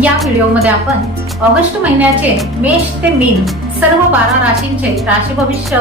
या व्हिडिओमध्ये आपण ऑगस्ट महिन्याचे मेष ते मीन सर्व बारा राशींचे राशी भविष्य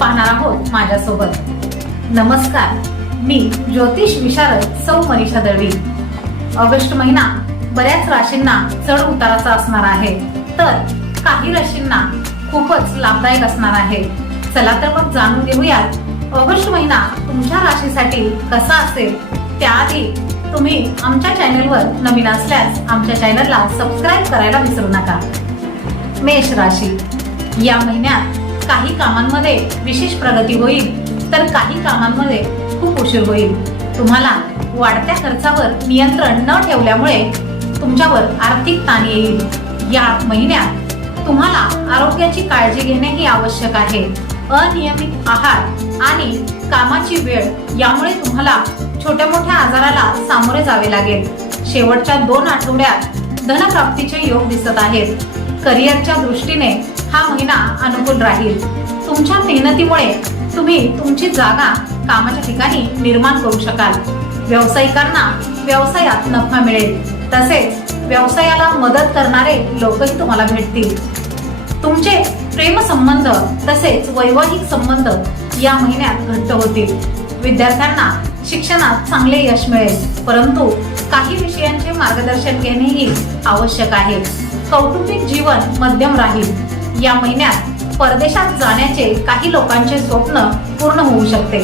पाहणार आहोत माझ्यासोबत. नमस्कार. मी ज्योतिष विशारद सौ मनीषा दळवी. ऑगस्ट महिना बऱ्याच राशींना चढ उताराचा असणार आहे. तर काही राशींना खूपच लाभदायक असणार आहे. चला तर मग जाणून घेऊयात ऑगस्ट महिना तुमच्या राशीसाठी कसा असेल? त्याआधी तुम्ही आमच्या चॅनलवर नवीन असल्यास आमच्या चॅनलला सबस्क्राईब करायला विसरू नका. मेष राशी. या महिन्यात काही कामांमध्ये विशेष प्रगती होईल तर काही कामांमध्ये खूप उशीर होईल. तुम्हाला वाढत्या खर्चावर नियंत्रण न ठेवल्यामुळे तुमच्यावर आर्थिक ताण येईल. या महिन्यात तुम्हाला आरोग्याची काळजी घेणे ही आवश्यक आहे. अनियमित आहार आणि कामाची वेळ यामुळे तुम्हाला छोट्या मोठ्या आजाराला सामोरे जावे लागेल. शेवटच्या दोन आठवड्यात धनप्राप्तीचे योग दिसत आहेत. करिअरच्या दृष्टीने हा महिना अनुकूल राहील. तुमच्या मेहनतीमुळे तुम्ही तुमची जागा कामाच्या ठिकाणी निर्माण करू शकाल. व्यावसायिकांना व्यवसायात नफा मिळेल. तसेच व्यवसायाला मदत करणारे लोकही तुम्हाला भेटतील. तुमचे प्रेम संबंध तसेच वैवाहिक संबंध या महिन्यात घट्ट होतील. विद्यार्थ्यांना शिक्षणात चांगले यश मिळेल परंतु काही विषयांचे मार्गदर्शन घेणेही आवश्यक आहे. कौटुंबिक जीवन मध्यम राहील. या महिन्यात परदेशात जाण्याचे काही लोकांचे स्वप्न पूर्ण होऊ शकते.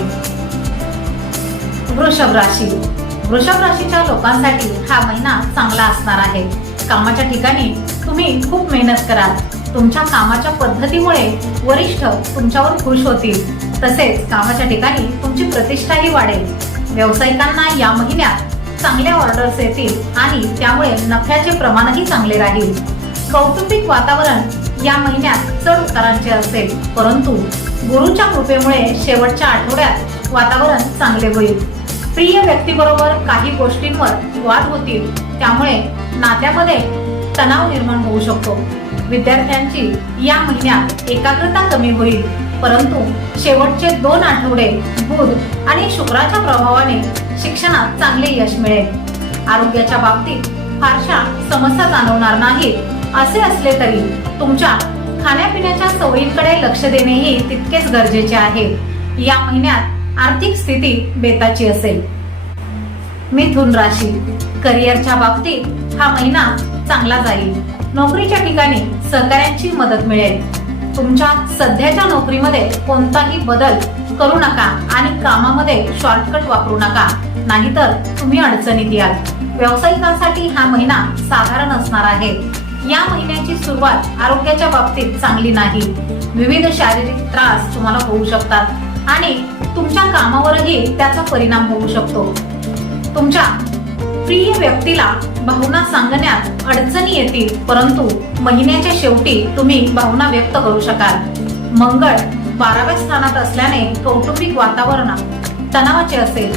वृषभ राशी. वृषभ राशीच्या लोकांसाठी हा महिना चांगला असणार आहे. कामाच्या ठिकाणी तुम्ही खूप मेहनत कराल. तुमच्या कामाच्या पद्धतीमुळे वरिष्ठ तुमच्यावर खुश होतील. तसेच कामाच्या ठिकाणी तुमची प्रतिष्ठाही वाढेल. व्यावसायिकांना या महिन्यात चांगल्या ऑर्डर्स येतील आणि त्यामुळे नफ्याचे प्रमाणही चांगले राहील. कौटुंबिक वातावरण या महिन्यात चढ उतारांचे असेल परंतु गुरुच्या कृपेमुळे शेवटच्या आठवड्यात वातावरण चांगले होईल. प्रिय व्यक्तीबरोबर काही गोष्टींवर वाद होतील त्यामुळे नात्यामध्ये तणाव निर्माण होऊ शकतो. विद्यार्थ्यांची या महिन्यात एकाग्रता कमी होईल. परंतु शेवटचे दोन आठवडे बुध आणि शुक्राच्या प्रभावाने शिक्षणात चांगले यश मिळेल. आरोग्याच्या बाबतीत फारशा समस्या जाणवणार नाहीत. असे असले तरी तुमच्या खाण्यापिण्याच्या सवयींकडे लक्ष देणेही तितकेच गरजेचे आहे. या महिन्यात आर्थिक स्थिती बेताची असेल. मिथुन राशी. करिअरच्या बाबतीत हा महिना चांगला जाईल. नोकरीच्या ठिकाणी सहकाऱ्यांची मदत मिळेल. तुमच्या सध्याच्या नोकरीमध्ये कोणताही बदल करू नका आणि कामामध्ये शॉर्टकट वापरू नका. नाहीतर तुम्ही अडचणीत याल. व्यावसायिकांसाठी हा महिना साधारण असणार आहे. या महिन्याची सुरुवात आरोग्याच्या बाबतीत चांगली नाही. विविध शारीरिक त्रास तुम्हाला होऊ शकतात आणि तुमच्या कामावरही त्याचा परिणाम होऊ शकतो. तुमच्या प्रिय व्यक्तीला भावना सांगण्यात अडचणी येतील परंतु महिन्याच्या शेवटी तुम्ही भावना व्यक्त करू शकाल. मंगळ बाराव्या स्थानात असल्याने कौटुंबिक वातावरण तणावाचे असेल.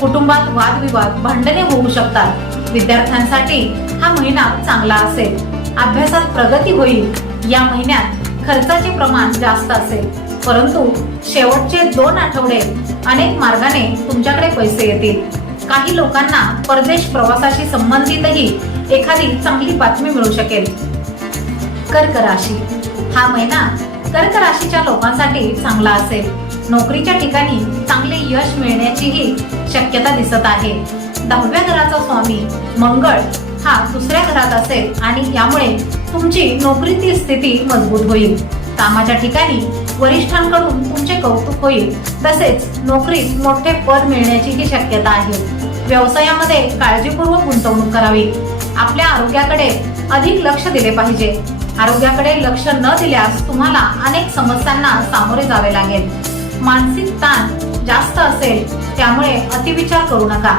कुटुंबात वादविवाद भांडणे होऊ शकतात. विद्यार्थ्यांसाठी हा महिना चांगला असेल. अभ्यासात प्रगती होईल. या महिन्यात खर्चाचे प्रमाण जास्त असेल. परंतु शेवटचे दोन आठवडे अनेक मार्गाने तुमच्याकडे पैसे येतील. काही लोकांना परदेश प्रवासाशी संबंधितही एखादी चांगली बातमी मिळू शकेल. कर्क राशी. हा महिना कर्क राशीच्या लोकांसाठी चांगला असेल. नोकरीच्या ठिकाणी चांगले यश मिळण्याचीही शक्यता दिसत आहे. दहाव्या घराचा स्वामी मंगळ हा दुसऱ्या घरात असेल आणि यामुळे तुमची नोकरीतील स्थिती मजबूत होईल. कामाच्या ठिकाणी वरिष्ठांकडून तुमचे कौतुक होईल. तसेच नोकरीत मोठे पद मिळण्याचीही शक्यता आहे. व्यवसायामध्ये काळजीपूर्वक गुंतवणूक करावी. आपल्या आरोग्याकडे अधिक लक्ष दिले पाहिजे. आरोग्याकडे लक्ष न दिल्यास तुम्हाला अनेक समस्यांना सामोरे जावे लागेल. मानसिक ताण जास्त असेल त्यामुळे अतिविचार करू नका.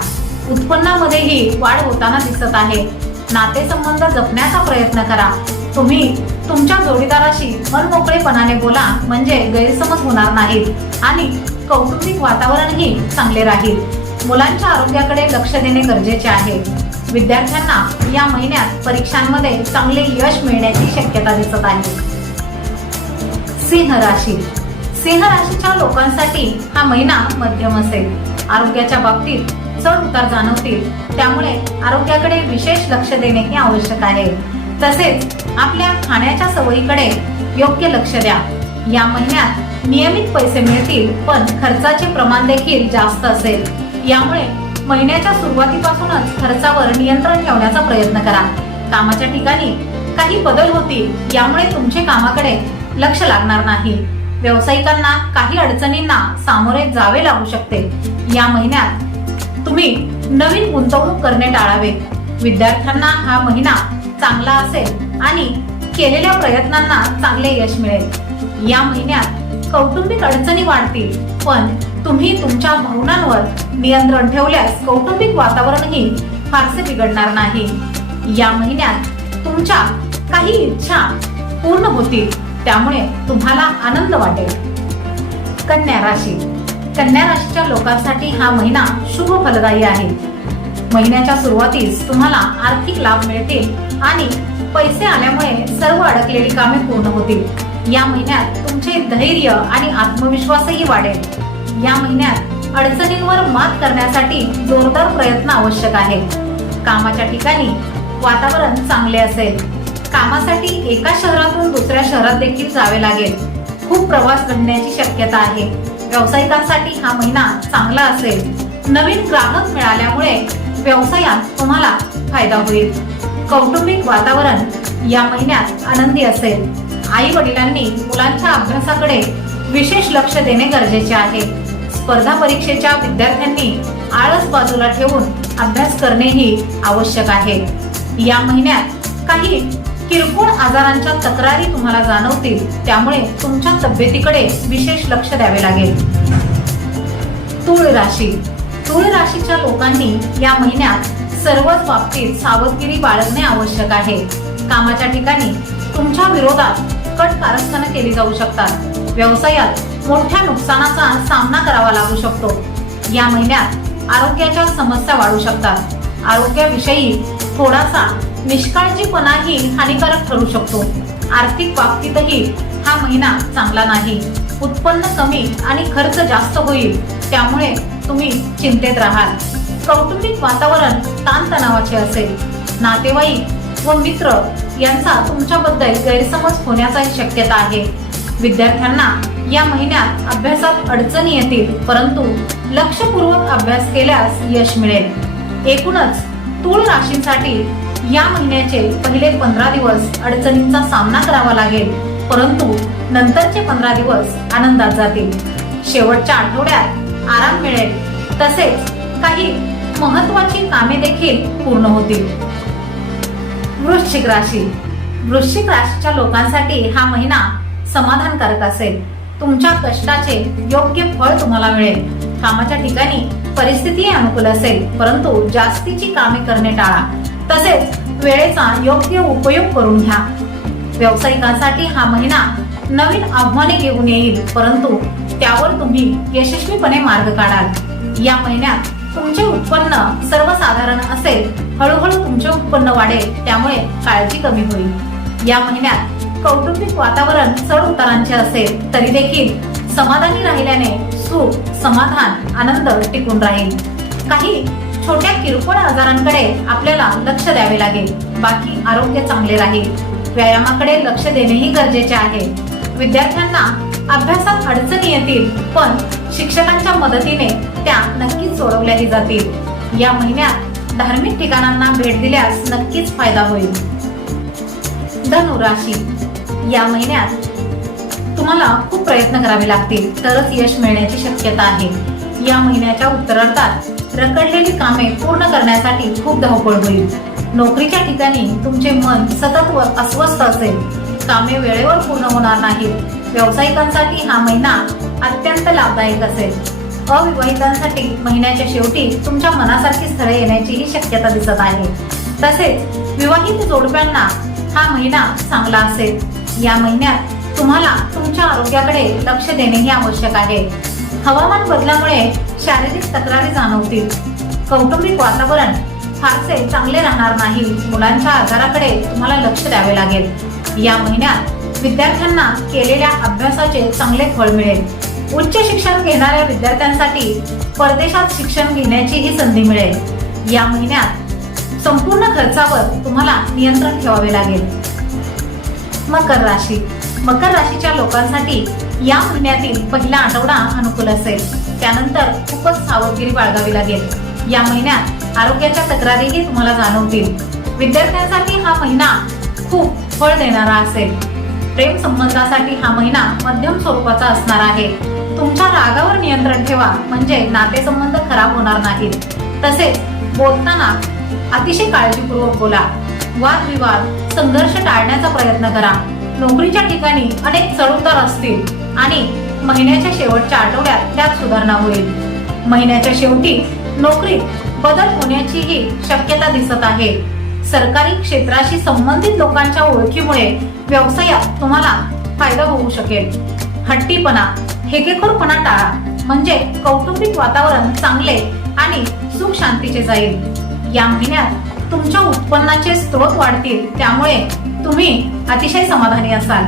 उत्पन्नामध्येही वाढ होताना दिसत आहे. नातेसंबंध जपण्याचा प्रयत्न करा. तुम्ही तुमच्या जोडीदाराशी मनमोकळेपणाने बोला म्हणजे गैरसमज होणार नाहीत आणि कौटुंबिक वातावरणही चांगले राहील. मुलांच्या आरोग्याकडे लक्ष देणे गरजेचे आहे. विद्यार्थ्यांना या महिन्यात परीक्षांमध्ये चांगले यश मिळण्याची शक्यता दिसत आहे. सिंह राशी. सिंह राशीच्या लोकांसाठी हा महिना मध्यम असेल. आरोग्याच्या बाबतीत चढ उतार जाणवतील. त्यामुळे आरोग्याकडे विशेष लक्ष देणे हे आवश्यक आहे. तसेच आपल्या खाण्याच्या सवयीकडे योग्य लक्ष द्या. या महिन्यात नियमित पैसे मिळतील पण खर्चाचे प्रमाण देखील जास्त असेल. यामुळे महिन्याच्या सुरुवातीपासूनच खर्चावर नियंत्रण ठेवण्याचा प्रयत्न करा. कामाच्या ठिकाणी काही बदल होतील यामुळे तुमचे कामाकडे लक्ष लागणार नाही. व्यावसायिकांना काही अडचणींना सामोरे जावे लागू शकते. या महिन्यात तुम्ही नवीन गुंतवणूक करणे टाळावे. विद्यार्थ्यांना हा महिना चांगला असेल आणि केलेल्या प्रयत्नांना चांगले यश मिळेल. या महिन्यात कौटुंबिक अडचणी वाढतील पण तुम्ही तुमच्या भावनांवर नियंत्रण ठेवल्यास कौटुंबिक वातावरणही फारसे बिघडणार नाही. या महिन्यात तुमच्या काही इच्छा पूर्ण होतील त्यामुळे तुम्हाला आनंद वाटेल. कन्या राशी. कन्या राशीच्या लोकांसाठी हा महिना शुभ फलदायी आहे. महिन्याच्या सुरुवातीस तुम्हाला आर्थिक लाभ मिळतील आणि पैसे आल्यामुळे सर्व अडकलेली कामे पूर्ण होतील. या महिन्यात तुमचे धैर्य आणि आत्मविश्वासही वाढेल. या महिन्यात अडचणींवर मात करण्यासाठी जोरदार प्रयत्न आवश्यक आहे कामाच्या ठिकाणी वातावरण चांगले असेल. कामासाठी एका शहरातून दुसऱ्या शहरात देखील जावे लागेल. खूप प्रवास घडण्याची शक्यता आहे. व्यावसायिकांसाठी हा महिना चांगला असेल. नवीन ग्राहक मिळाल्यामुळे व्यवसायात तुम्हाला फायदा होईल. कौटुंबिक वातावरण या महिन्यात आनंदी असेल. आई वडिलांनी मुलांच्या अभ्यासाकडे विशेष लक्ष देणे गरजेचे आहे. स्पर्धा परीक्षेच्या विद्यार्थ्यांनी आळस बाजूला ठेवून अभ्यास करणेही आवश्यक आहे. या महिन्यात काही किरकोळ आजारांच्या तक्रारी तुम्हाला जाणवतील त्यामुळे तुमच्या तब्येतीकडे विशेष लक्ष द्यावे लागेल. तूळ राशी. तूळ राशीच्या लोकांनी या महिन्यात सर्वच बाबतीत सावधगिरी बाळगणे आवश्यक आहे. कामाच्या ठिकाणी तुमच्या विरोधात कट कारस्थानं केली जाऊ शकतात. व्यवसायात मोठ्या नुकसानाचा सामना करावा लागू शकतो. या महिन्यात आरोग्याच्या समस्या वाढू शकतात. आरोग्याविषयी थोडासा निष्काळजीपणाही हानिकारक ठरू शकतो. आर्थिक बाबतीतही हा महिना चांगला नाही. उत्पन्न कमी आणि खर्च जास्त होईल त्यामुळे तुम्ही चिंतेत राहाल. कौटुंबिक वातावरण ताणतणावाचे असेल. नातेवाईक व मित्र यांचा तुमच्याबद्दल गैरसमज होण्याचाही शक्यता आहे. विद्यार्थ्यांना या महिन्यात अभ्यासात अडचणी येतील परंतु लक्षपूर्वक अभ्यास केल्यास यश मिळेल. एकूणच तूळ राशींसाठी या महिन्याचे पहिले पंधरा दिवस अडचणींचा सामना करावा लागेल परंतु नंतरचे पंधरा दिवस आनंदात जातील. शेवटच्या आठवड्यात आराम मिळेल तसेच काही महत्वाची कामे देखील पूर्ण होतील. वृश्चिक राशी. वृश्चिक राशीच्या लोकांसाठी हा महिना समाधानकारक असेल. तुमच्या कष्टाचे योग्य फळ तुम्हाला मिळेल. कामाच्या ठिकाणी परिस्थिती अनुकूल असेल परंतु जास्तीची कामे करणे टाळा. तसेच वेळेचा योग्य उपयोग करून घ्या. व्यावसायिकांसाठी हा महिना नवीन आव्हाने घेऊन येईल परंतु त्यावर तुम्ही यशस्वीपणे मार्ग काढाल. या महिन्यात तुमचे उत्पन्न साधारण असेल हळूहळू तुमचे उत्पन्न वाढेल त्यामुळे काळजी कमी होईल. या महिन्यात कौटुंबिक वातावरण चढ उतारांचे असेल तरी देखील समाधानी राहिल्याने सुख समाधान आनंद टिकून राहील. काही छोट्या किरकोळ आजारांकडे आपल्याला लक्ष द्यावे लागेल. बाकी आरोग्य चांगले राहील. व्यायामाकडे लक्ष देणेही गरजेचे आहे. विद्यार्थ्यांना अभ्यासात अडचणी येतील पण शिक्षकांच्या मदतीने त्या नक्कीच सोडवल्याही जातील. या महिन्यात धार्मिक ठिकाणांना भेट दिल्यास नक्कीच फायदा होईल. धनु राशी. या महिन्यात तुम्हाला खूप प्रयत्न करावे लागतील. तरच यश मिळण्याची शक्यता आहे. या महिन्याच्या उत्तरार्धात रखडलेली कामे पूर्ण करण्यासाठी खूप धावपळ होईल. नोकरीच्या ठिकाणी तुमचे मन सतत व अस्वस्थ असेल. कामे वेळेवर पूर्ण होणार नाहीत. व्यावसायिकांसाठी हा महिना अत्यंत लाभदायक असेल. अविवाहितांसाठी महिन्याच्या शेवटी तुमच्या मनासारखी स्थळे येण्याचीही शक्यता दिसत आहे. तसेच विवाहित जोडप्यांना हा महिना चांगला असेल. या महिन्यात तुम्हाला तुमच्या आरोग्याकडे लक्ष देणेही आवश्यक आहे. हवामान बदलामुळे शारीरिक तक्रारी जाणवतील. कौटुंबिक वातावरण फारसे चांगले राहणार नाही. मुलांच्या आजाराकडे तुम्हाला लक्ष द्यावे लागेल. या महिन्यात विद्यार्थ्यांना केलेल्या अभ्यासाचे चांगले फळ मिळेल. उच्च शिक्षण घेणाऱ्या विद्यार्थ्यांसाठी परदेशात शिक्षण घेण्याची ही संधी मिळेल. या महिन्यात संपूर्ण खर्चावर तुम्हाला नियंत्रण ठेवावे लागेल. मकर राशी. मकर राशीच्या लोकांसाठी या महिन्यातील पहिला आठवडा अनुकूल असेल. त्यानंतर खूपच सावधगिरी बाळगावी लागेल. या महिन्यात आरोग्याच्या तक्रारीही तुम्हाला जाणवतील. विद्यार्थ्यांसाठी हा महिना खूप फळ देणारा असेल. प्रेम संबंधासाठी हा महिना मध्यम स्वरूपाचा असणार आहे. तुमच्या रागावर नियंत्रण ठेवा. म्हणजे नातेसंबंध खराब होणार नाहीत. तसेच बोलताना अतिशय काळजीपूर्वक बोला. वादविवाद संघर्ष टाळण्याचा प्रयत्न करा. नोकरीच्या ठिकाणी अनेक चढउतार असतील आणि महिन्याच्या शेवटच्या आठवड्यात त्यात सुधारणा होईल. महिन्याच्या शेवटी नोकरीत बदल होण्याचीही शक्यता दिसत आहे. सरकारी क्षेत्राशी संबंधित लोकांच्या ओळखीमुळे व्यवसायात तुम्हाला फायदा होऊ शकेल. हट्टीपणा हेकेखोरपणा टाळा म्हणजे कौटुंबिक वातावरण चांगले आणि सुख शांतीचे जाईल. या महिन्यात तुमच्या उत्पन्नाचे स्रोत वाढतील त्यामुळे तुम्ही अतिशय समाधानी असाल.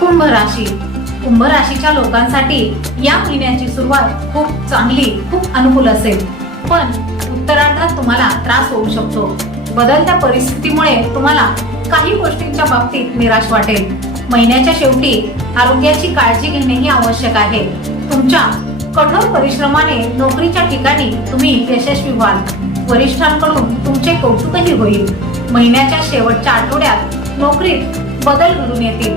कुंभ राशी. कुंभ राशीच्या लोकांसाठी या महिन्याची सुरुवात खूप चांगली खूप अनुकूल असेल. पण उत्तरार्धात तुम्हाला त्रास होऊ शकतो. बदलत्या परिस्थितीमुळे तुम्हाला काही गोष्टींच्या बाबतीत निराश वाटेल. महिन्याच्या शेवटी आरोग्याची काळजी घेणेही आवश्यक आहे. तुमच्या कठोर परिश्रमाने नोकरीच्या ठिकाणी तुम्ही यशस्वी व्हाल. वरिष्ठांकडून तुमचे कौतुकही होईल. महिन्याच्या शेवटच्या आठवड्यात नोकरीत बदल घडून येतील.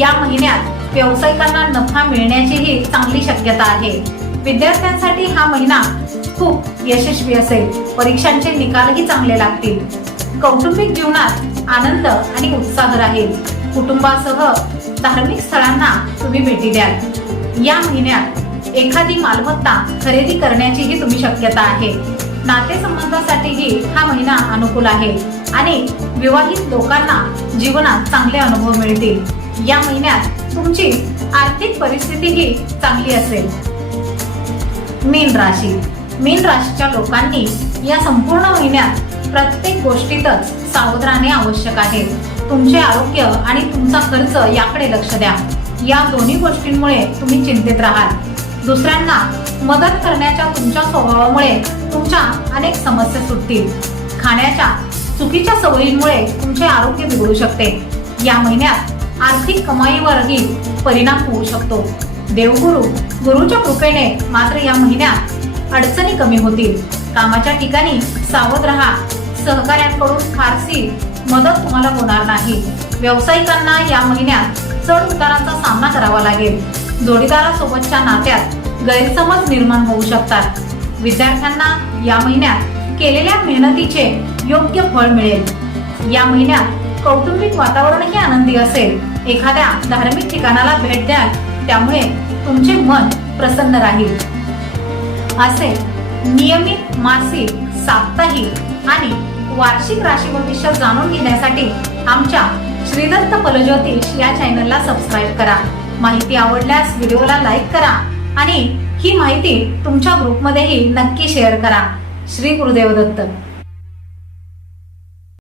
या महिन्यात व्यावसायिकांना नफा मिळण्याचीही चांगली शक्यता आहे. विद्यार्थ्यांसाठी हा महिना खूप यशस्वी असेल. परीक्षांचे निकालही चांगले लागतील. कौटुंबिक जीवनात आनंद आणि उत्साह राहील. कुटुंबासह धार्मिक स्थळांना तुम्ही भेटी द्याल. या महिन्यात एखादी मालमत्ता खरेदी करण्याचीही तुम्ही शक्यता आहे. नातेसंबंधासाठीही हा महिना अनुकूल आहे आणि विवाहित लोकांना जीवनात चांगले अनुभव मिळतील. या महिन्यात तुमची आर्थिक परिस्थितीही चांगली असेल. मीन राशी. मीन राशीच्या लोकांनी या संपूर्ण महिन्यात प्रत्येक गोष्टीतच सावध राहणे आवश्यक आहे. तुमचे आरोग्य आणि तुमचा खर्च याकडे लक्ष द्या. या दोन्ही गोष्टींमुळे तुम्ही चिंतित राहाल. दुसऱ्यांना मदत करण्याच्या तुमच्या स्वभावामुळे तुमच्या अनेक समस्या सुटतील. खाण्याच्या चुकीच्या सवयींमुळे तुमचे आरोग्य बिघडू शकते. या महिन्यात आर्थिक कमाईवरही परिणाम होऊ शकतो. देवगुरु गुरुच्या कृपेने मात्र या महिन्यात अडचणी कमी होतील. कामाच्या ठिकाणी सावध राहा. सहकाऱ्यांकडून फारशी मदत तुम्हाला होणार नाही. व्यावसायिकांना या महिन्यात चढ उताराचा सामना करावा लागेल. जोडीदारासोबतच्या नात्यात गैरसमज निर्माण होऊ शकतात. विद्यार्थ्यांना या महिन्यात केलेल्या मेहनतीचे योग्य फळ मिळेल. या महिन्यात कौटुंबिक वातावरणही आनंदी असेल. एखाद्या धार्मिक ठिकाणाला भेट द्याल त्यामुळे तुमचे मन प्रसन्न राहील. असे नियमित मासिक साप्ताहिक आणि वार्षिक राशीभविष्य जाणून घेण्यासाठी आमच्या श्रीदत्त फलज्योतिष या चॅनलला सबस्क्राईब करा. माहिती आवडल्यास व्हिडिओला लाईक करा आणि ही माहिती तुमच्या ग्रुपमध्येही नक्की शेअर करा. श्री गुरुदेव दत्त.